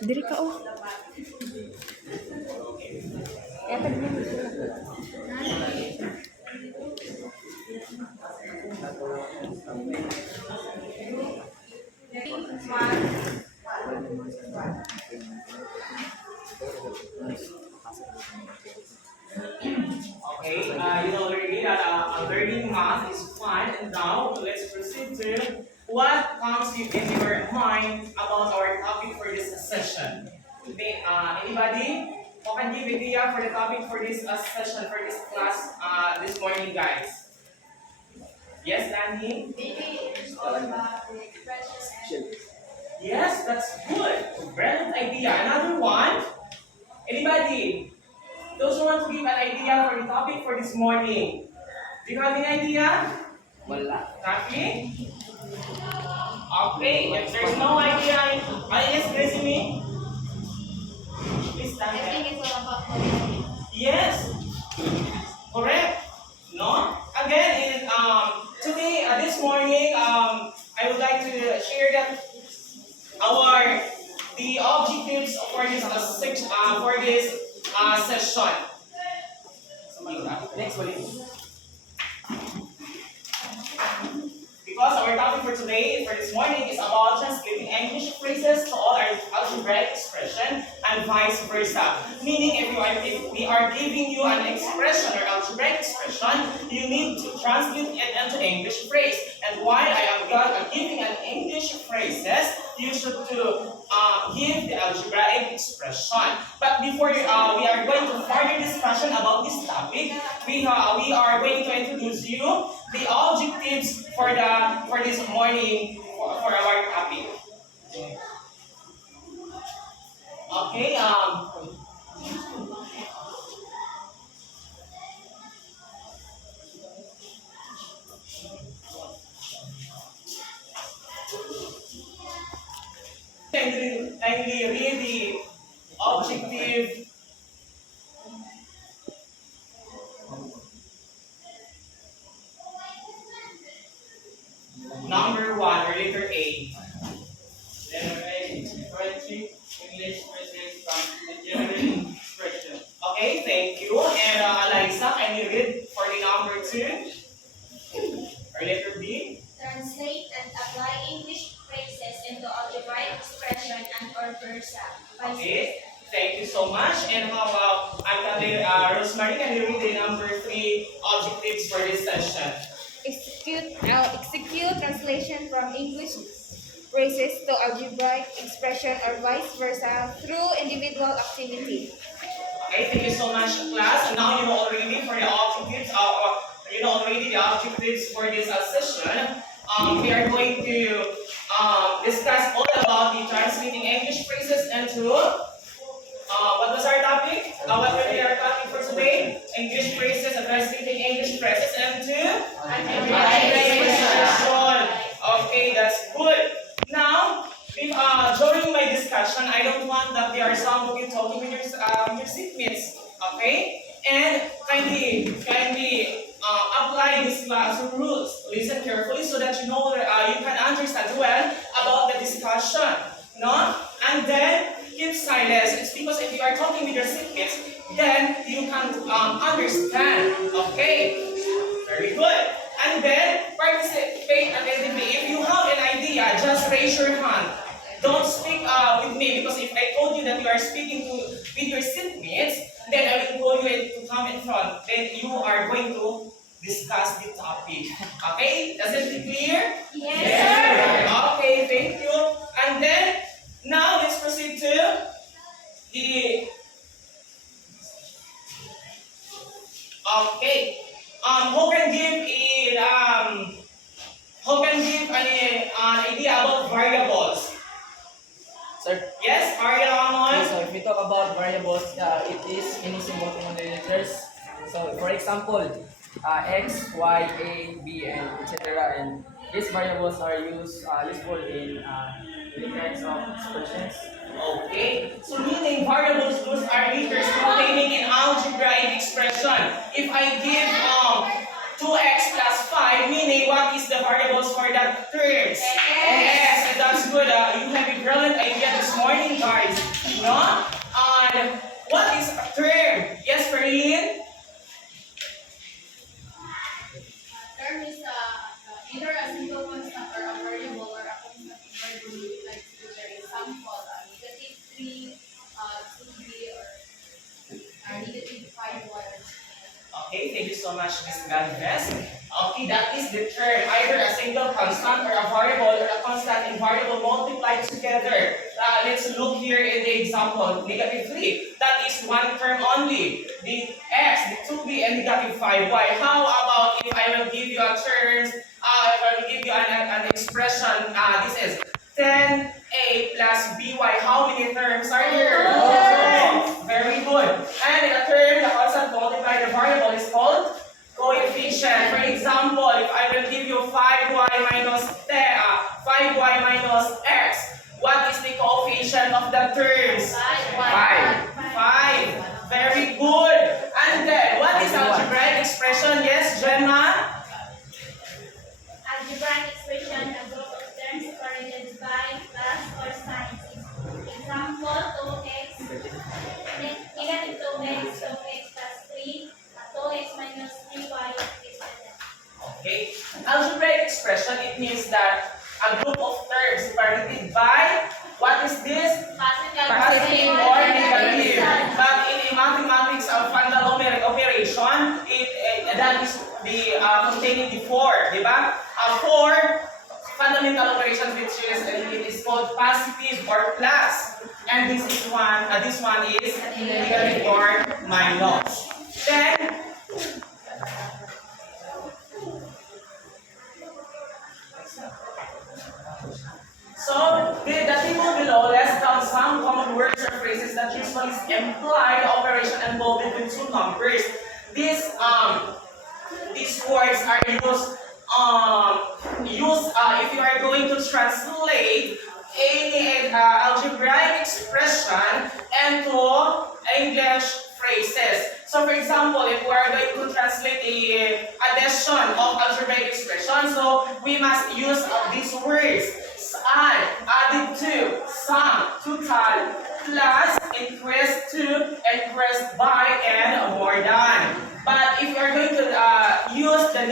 Diri ka oh. Etag mo sila. Okay, you know already that learning math is fun. And now let's proceed to what comes in your mind about our topic for this session. Anybody who can give idea for the topic for this session, for this class this morning, guys? Yes, Danny? Maybe it's all about the expression and Yes, that's good. Brilliant idea. Another one? Anybody? Those who want to give an idea for the topic for this morning. Do you have any idea? Wala. Nothing? Okay, if there's no idea, yes, resume. Please stand I there. think it's all about politics. Yes. Correct. No? Again, today, this morning, I would like to share that the objectives for this session. Next one. Because our topic for today, for this morning, is about translating English phrases to all our algebraic expression and vice versa. Meaning, if we are giving you an expression or algebraic expression, you need to translate it into English phrase. And while I am giving an English phrases, you should give the algebraic expression. But before we are going to further discussion about this topic, we are going to introduce you the objectives for this morning for our topic. Okay. Kindly read the objective. Number 1 or letter A. Letter A. Differentiate English phrases from the general expression. Okay, thank you. And Eliza, can you read for the number 2? Or letter B? Translate and apply English phrases into algebraic expression and or versa. Okay, thank you so much. And how about Rosemary, can you read the number 3 objectives for this session? Execute translation from English phrases to algebraic expression or vice versa through individual activity. Okay, thank you so much, class. And now you know already for the objectives, you know already the objectives for this session. We are going to discuss all about the translating English phrases into what was our topic? What will be our topic for today? English phrases, translating English phrases into algebraic expression. Okay, that's good. Now, during my discussion, I don't want that there are some of you talking with your seatmates. Okay, and kindly apply these classroom rules. Listen carefully so that you know you can understand well about the discussion. No, and then keep silence. It's because if you are talking with your seatmates, then you can understand. Okay, very good. And then participate attentively. If you have an idea, just raise your hand. Don't speak with me because if I told you that you are speaking with your seatmates, then I will call you to come in front. Then you are going to discuss the topic. Okay? Does it clear? Yes, Okay, thank you. And then now let's proceed to the okay. Who can give an idea about variables? Sir, Yes, Ariel Amon. so if we talk about variables, it is missing multiple letters. So, for example, x, y, a, b, and etc. And these variables are useful in different kinds of expressions. Okay, so meaning variables, those are letters containing an algebraic expression. If I give 2x plus 5, meaning what is the variables for that terms? Yes, and that's good. You have a brilliant idea this morning. a single constant or a variable or a constant variable like there is sample, negative 3, 2b, or negative 5y. Okay, thank you so much, Ms. Galvez. Okay, that is the term, either a single constant or a variable or a constant and variable multiplied together. Let's look here in the example, negative 3. That is one term only. The x, the 2b, and negative 5y. How about if I will give you a term, if I will give you an expression, this is 10a plus by. How many terms are there? Oh. Very good. And in a term, the constant multiplied the variable is called coefficient. For example, if I will give you 5y minus 5y minus x, what is the coefficient of the terms? 5. 5. Very good. And then, what is algebraic expression? Yes, Gemma? Algebraic expression, a group of terms separated by plus or signs. Example, 2x, negative 2x, 2x plus 3, 2x minus 3y, etc. Okay. Algebraic expression, it means that a group of terms separated by, what is this? Positive or negative. But in mathematics of fundamental operation, that is the containing the 4, di ba? 4 fundamental operations which is it is called positive or plus, and this one is negative or minus. Then so, the table below, let's count some common words or phrases that usually imply the operation involved between two numbers. These words are used if you are going to translate any algebraic expression into English phrases. So, for example, if we are going to translate the addition of algebraic expression, so we must use these words. Add, added to, sum, total, plus, increased to, increased by, and more than. But if you are going to use the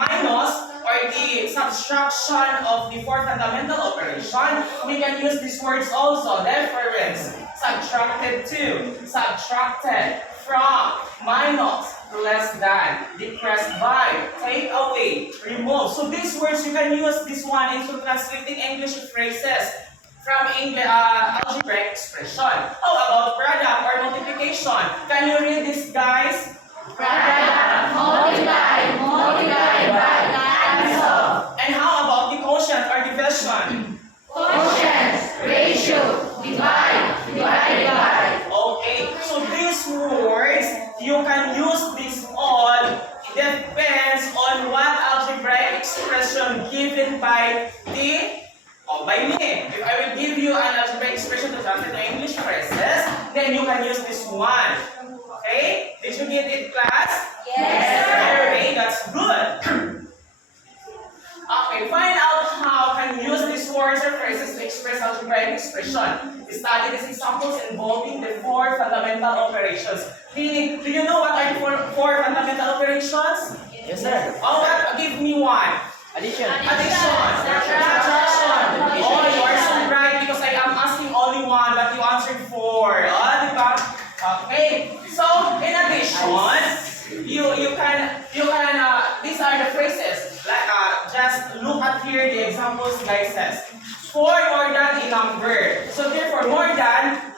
minus or the subtraction of the 4 fundamental operation, we can use these words also. Difference, subtracted to, subtracted from, minus, less than, decreased by, take away, remove. So these words, you can use this one into translating English phrases from algebraic expression. How about product or multiplication? Can you read this, guys? Product, multiply by times of. And how about the quotient or division? Quotient, ratio, divide by. Okay, so these words, you can use this all. It depends on what algebraic expression given by by me. If I will give you an algebraic expression to translate to English phrases, then you can use this one. Okay? Did you get it, class? Yes, sir. Okay, that's good. Okay, find out how can you use these words or phrases to express algebraic expression. Study these examples involving the 4 fundamental operations. Meaning, do you know what are the four fundamental operations? Yes, sir. Oh, give me one. Addition. Addition. Subtraction. Oh, you are so bright because I am asking only one, but you answered 4. Diba? Okay. So, in addition, you can these are the phrases. Like just look at here the examples guys says. 4 more than a number. So therefore, more than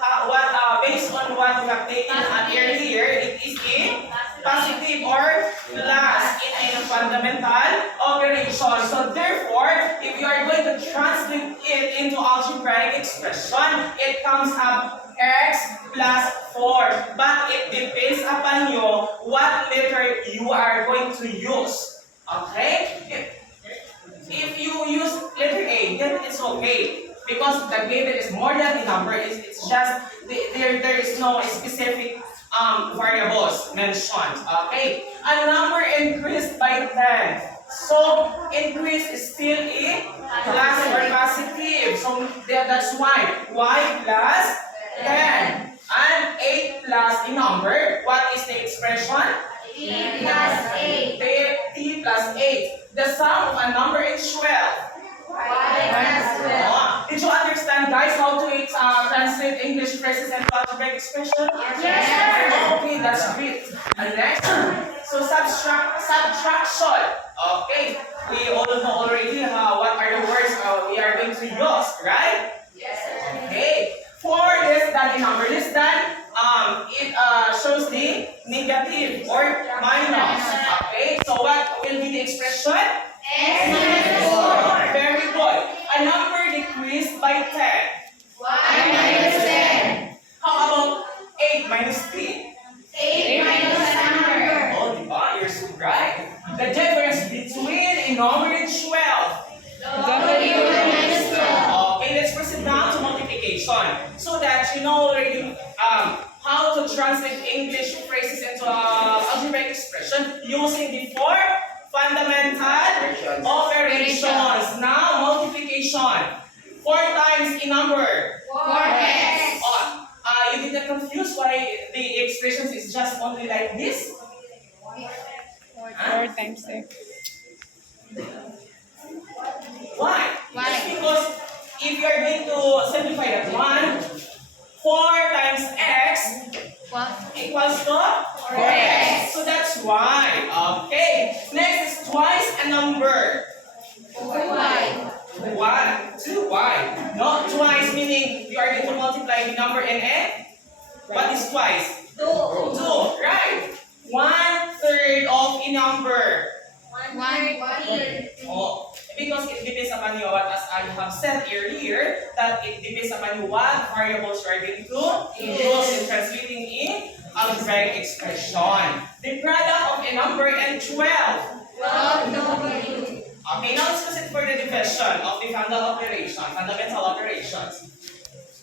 based on what we have taken earlier, it is a positive or plus in a fundamental operation. So therefore, if you are going to translate it into algebraic expression, it comes up x plus 4. But it depends upon you what letter you are going to use. Okay? If you use letter A, then it's okay. Because the given is more than the number, it's just, there is no specific variables mentioned. Okay? A number increased by 10. So, increase is still a plus or positive. So, that's why. Y plus 10. And 8 plus the number. What is the expression? T plus 8. T plus 8. The sum of a number is 12. Did you understand, guys, how to translate English phrases and algebraic expression? Yes. Okay, that's great. And next, so subtraction. Okay, we all know already what are the words we are going to use, right? Okay. For less than a number less than, it shows the negative or minus. Okay, so what will be the expression? Very good. A number decreased by 10. How about 8 minus 3? Oh, diba? You're so right. The difference between a number and 12. Okay, let's proceed now to multiplication. So that you know already how to translate English phrases into algebraic expression using the four fundamental operations. Now, multiplication. 4 times a number. You did not confuse why the expressions is just only like this? 4 times x. Why? It's because if you are going to simplify that one, 4 times x equals to 4x. So that's why. Okay. Next is twice a number. 2y. Not twice, meaning you are going to multiply the number and n. What is twice? 2. Right. 1/3 of a number. Oh, because it depends upon you, what as I have said earlier, that it depends upon you what variables you are going to use in translating in algebraic expression. The product of a number and 12. Okay, now let's proceed for the division of the fundamental operations.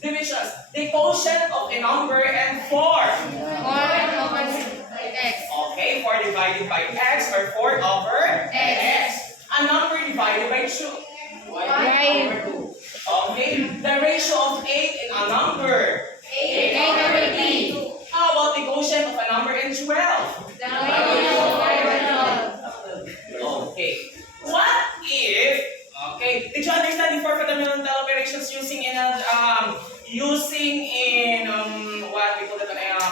Divisions. The quotient of a number and 4. Okay, 4 divided by x or 4 over x. A number divided by 2. Okay, the ratio of 8 in a number. 8 over 3. How about the quotient of a number and 12? Okay. What if, did you understand the four fundamental operations using in what we call it,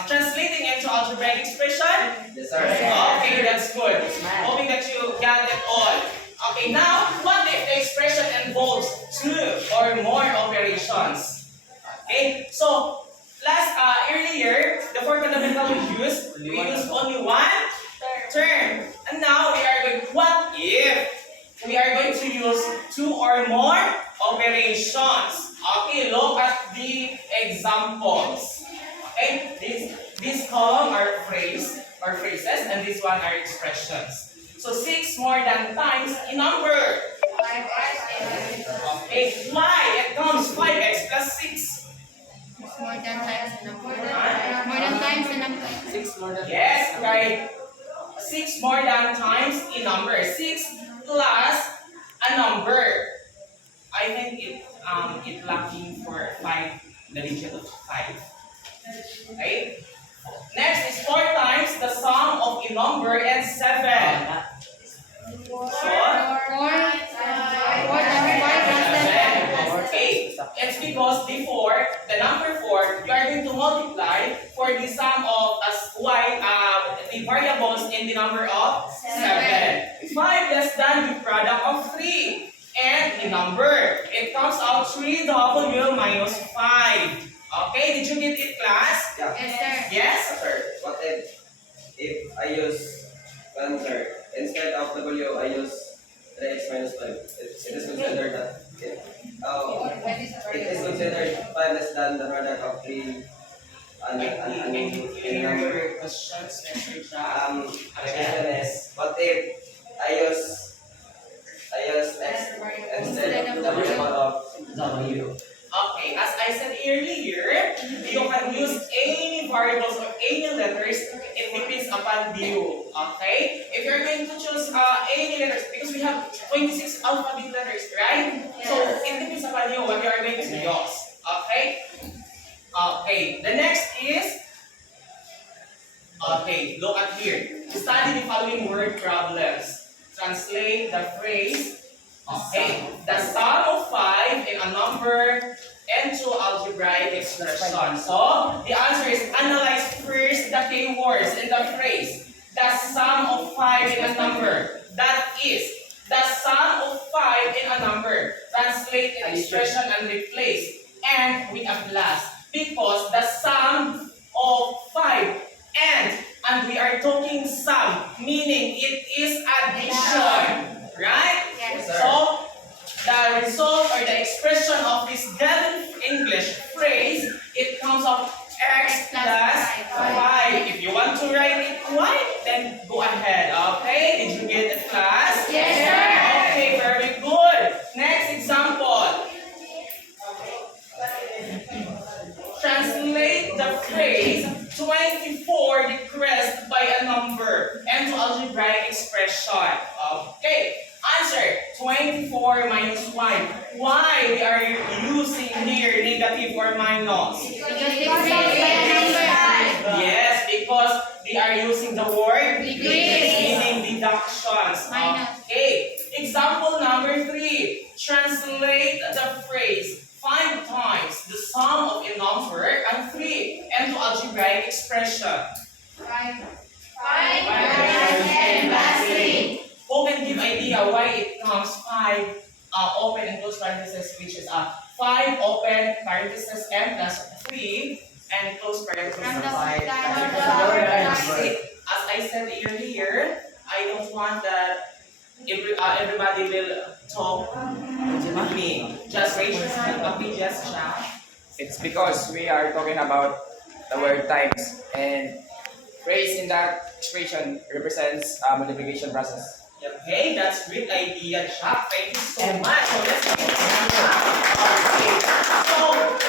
translating into algebraic expression? Yes, sir. Okay, that's good. Hoping that you got it all. Okay, now, what if the expression involves 2 or more operations? Okay, so earlier, the four fundamental we used only one term. And now what if we are going to use 2 or more operations? Okay, look at the examples. Okay, this column are phrases, and this one are expressions. So 6 more than times a number. Okay, why? It comes 5x plus 6. More than times the number. Yes, right. 6 more than times a number. 6 plus a number. I think it lacking for 5, the digit of 5. Okay? Next is 4 times the sum of a number and 7. Okay, it's because before the number 4, you are going to multiply for the sum of the variables in the number of 7. 5 less than the product of 3 and the number. It comes out 3w minus 5. Okay, did you get it, class? Yeah. Yes? Sir, what if I use 1/3 instead of W, I use 3x minus 5. It is considered that it is considered 5 less than the product of 3 and number. Questions, Mr. The question is, what if I use x instead of the variable of W? Okay, as I said earlier, you can use any variables or any letters. It depends upon you. Okay? If you're going to choose any letters, because we have 26 alphabet letters, right? So it depends upon you what you are going to use. Okay? Okay, the next is, look at here. Study the following word problems. translate the phrase, okay, the sum of 5 in a number into algebraic expression. So, the answer is analyze first the keywords in the phrase. The sum of 5 in a number. That is, the sum of 5 in a number. Translate the expression and replace. And with a plus. Because the sum of 5 and we are talking sum, meaning it is addition. Right? Yes. So, the result or the expression of this given English phrase, it comes of x plus 5. If you want to write it y, then go ahead. Okay? Did you get the class? Yes, sir. Okay, very good. Next example. Translate the phrase 24 decreased by a number into algebraic expression. Okay. Answer 24 minus 1. Why we are using here negative or minus? Yes, because they are using the word Decrease. meaning deductions. Minus. Okay. Example number 3. Translate the phrase 5 times the sum of a number and 3 into algebraic expression. 5 Who can give idea why it comes 5 open and close parentheses, which is 5 open parentheses m plus 3 and close parentheses. From the As I said earlier, I don't want that everybody will talk with me. Just raise your hand, copy, just chat. It's because we are talking about the word times, and phrase in that expression represents a multiplication process. Okay, that's great idea, Jack. Thank you so much. So let's get okay. So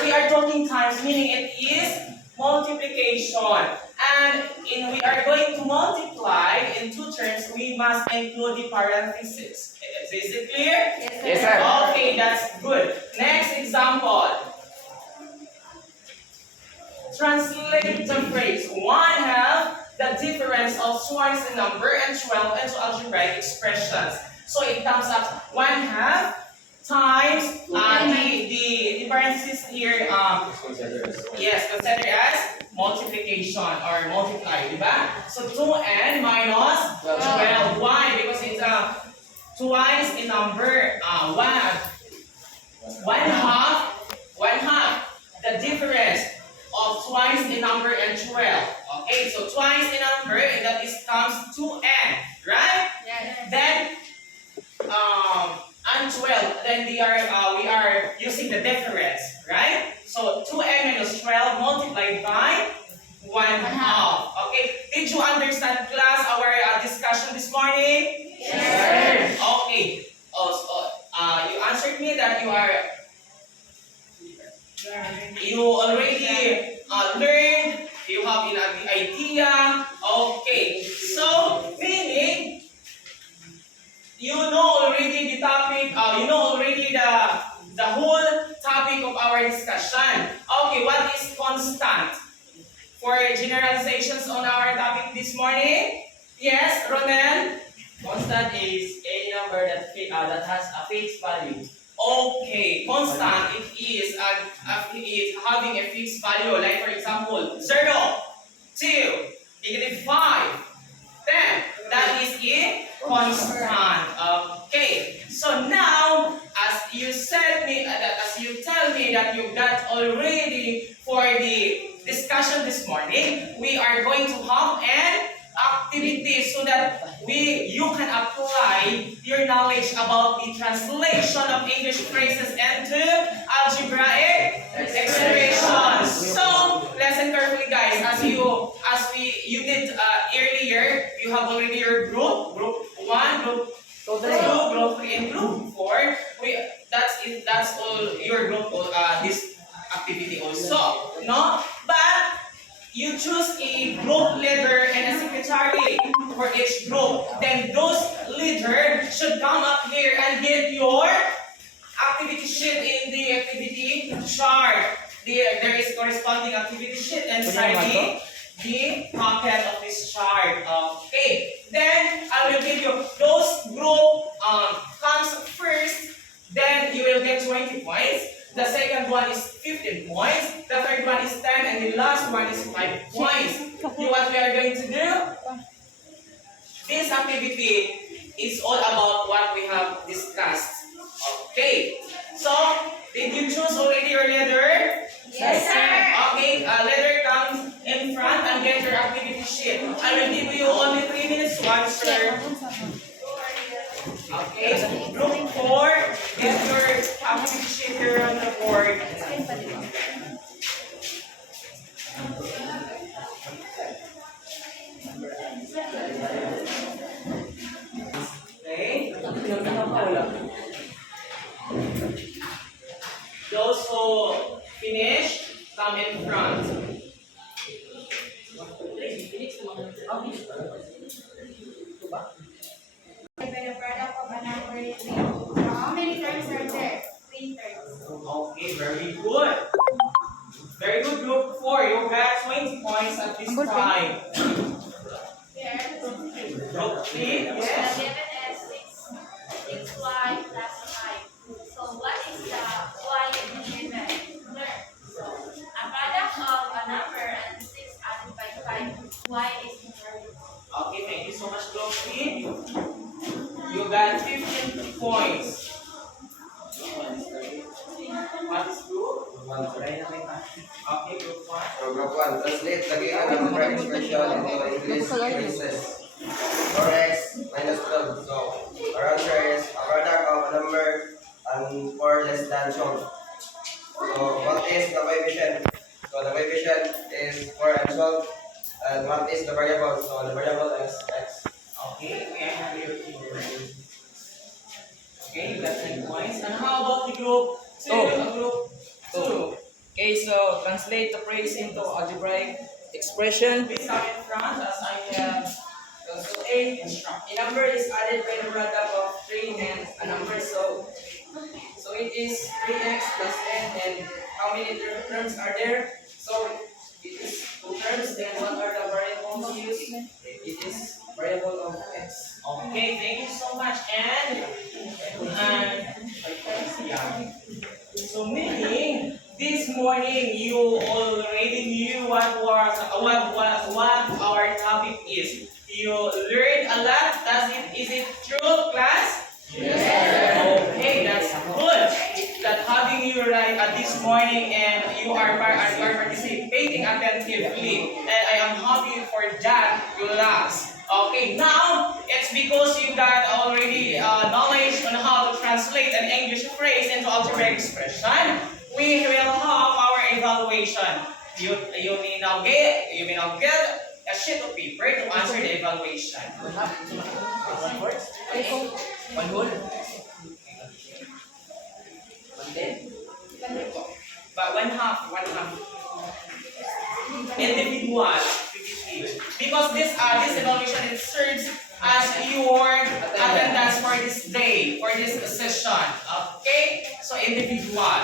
we are talking times, meaning it is multiplication. And we are going to multiply in 2 terms, we must include the parentheses. Is it clear? Yes, sir. Okay, that's good. Next example. Translate the phrase 1/2 the difference of twice the number and 12 into algebraic expressions. So it comes up 1/2 times the parentheses here yes, consider as multiplication or multiply, diba? So 2n minus 12. Why? Because it's twice the number 1/2 the difference of twice the number and 12. Okay, so twice the number and that is comes 2n, right? Then and 12, then we are using the difference, right? So 2n minus 12 multiplied by 1/2. Okay, did you understand, class, our discussion this morning? Yes, Okay. You answered me that you already learned, you have an idea. Okay, so meaning you know already the topic, you know already the whole topic of our discussion. Okay, what is constant? For generalizations on our topic this morning? Yes, Ronel? Constant is any number that has a fixed value. Okay, constant, it is having a fixed value. Like for example, 0, 2, -5, 10. That is a constant. Okay, so now as you tell me that you got already for the discussion this morning, we are going to have an activity so that you can apply your knowledge about the translation of English phrases into algebraic expressions. So listen carefully, guys. As you did earlier, you have already your group 1, group 2, group 3, and group 4. That's all your group. This activity also, no? But you choose a group leader and a secretary for each group. Then those leaders should come up here and get your activity sheet in the activity chart. There is corresponding activity sheet inside the pocket of this chart. Okay. Then I will give you those group comes first. Then you will get 20 points. The second one is 15 points. The third one is 10, and the last one is 5 points. You what we are going to do? This activity is all about what we have discussed. Okay. So, did you choose already your letter? Yes, sir. Okay, letter comes in front and get your activity sheet. I will give you only 3 minutes to answer. Okay, group 4, get your activity sheet here on the board. Okay. Those who finish, come in front. By the product of a number in how many terms are there? 3 terms. Okay, very good. Very good, group 4. You got 20 points at this time. Group 3, yes. Given as 6y plus 5. So what is the y given? Learn. So a product of a number and 6 added by 5, y is numeric. Okay, thank you so much, group 3. You got 15 points. What is group? Okay, group 1. So, group 1, translate lagi ang algebraic expression into English phrases. 4x minus 12. So, our answer is a product of a number and 4 less than shown. So, what is the coefficient? So, the coefficient is 4 and 12. And what is the variable? So, the variable is x. Okay, we have your keyboard. Okay, you got 10 points. And how about the group 2? Group 2. Okay, so translate the phrase into algebraic expression. Please come in front as I have So a number is added by the product of 3 and a number. So it is 3x plus 10, and how many terms are there? So it is 2 terms. Then what are the variables used? It is variable of x. Okay, thank you so much. And yeah. So meaning this morning you already knew what our topic is. You learned a lot. Is it true, class? Yes. Okay, that's good. That having you right this morning and you are participating attentively, and I am happy for that, class. Okay, now it's because you got already knowledge on how to translate an English phrase into algebraic expression. We will have our evaluation. You may now get a sheet of paper to answer the evaluation. One word? One whole? 110? But one half. Individual activity. Because this evaluation, it serves as your attendance for this day, for this session. Okay? So individual.